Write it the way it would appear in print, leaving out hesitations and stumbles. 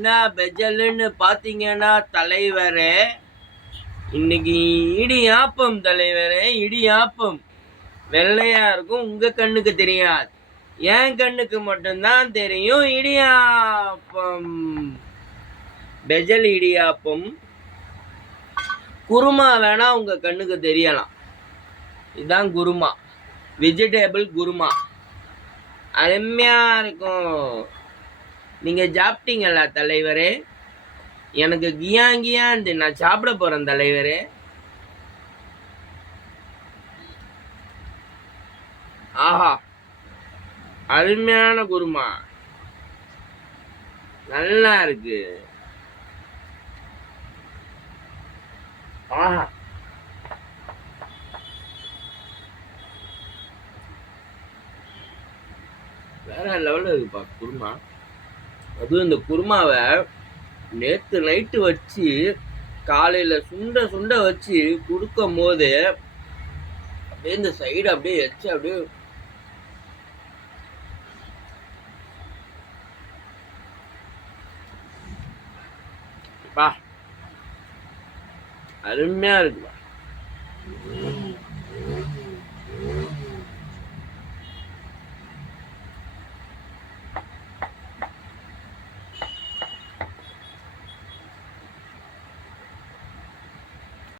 என்ன பெஜல்னு பாத்தீங்கன்னா தலைவரே, இன்னைக்கு இடியாப்பம் தலைவரே, இடியாப்பம் வெள்ளையா இருக்கும், உங்க கண்ணுக்கு தெரியாது, என் கண்ணுக்கு மட்டும்தான் தெரியும். இடியாப்பம், பெஜல் இடியாப்பம். குருமா வேணா உங்க கண்ணுக்கு தெரியலாம், இதுதான் குருமா, வெஜிடபிள் குருமா, அருமையா இருக்கும். நீங்க சாப்பிட்டீங்களா தலைவரே? எனக்கு கியாங்கியான்னு நான் சாப்பிட போறேன் தலைவரே. ஆஹா, அருமையான குருமா, நல்லா இருக்கு. ஆஹா, வேற லெவலில் இருக்குப்பா குருமா. அதுவும் இந்த குருமாவை நேற்று நைட்டு வச்சு காலையில் சுண்ட சுண்ட வச்சு கொடுக்கும் போது அப்படியே இந்த சைடு அப்படியே வச்சு அப்படியே பா, அருமையா இருக்குப்பா.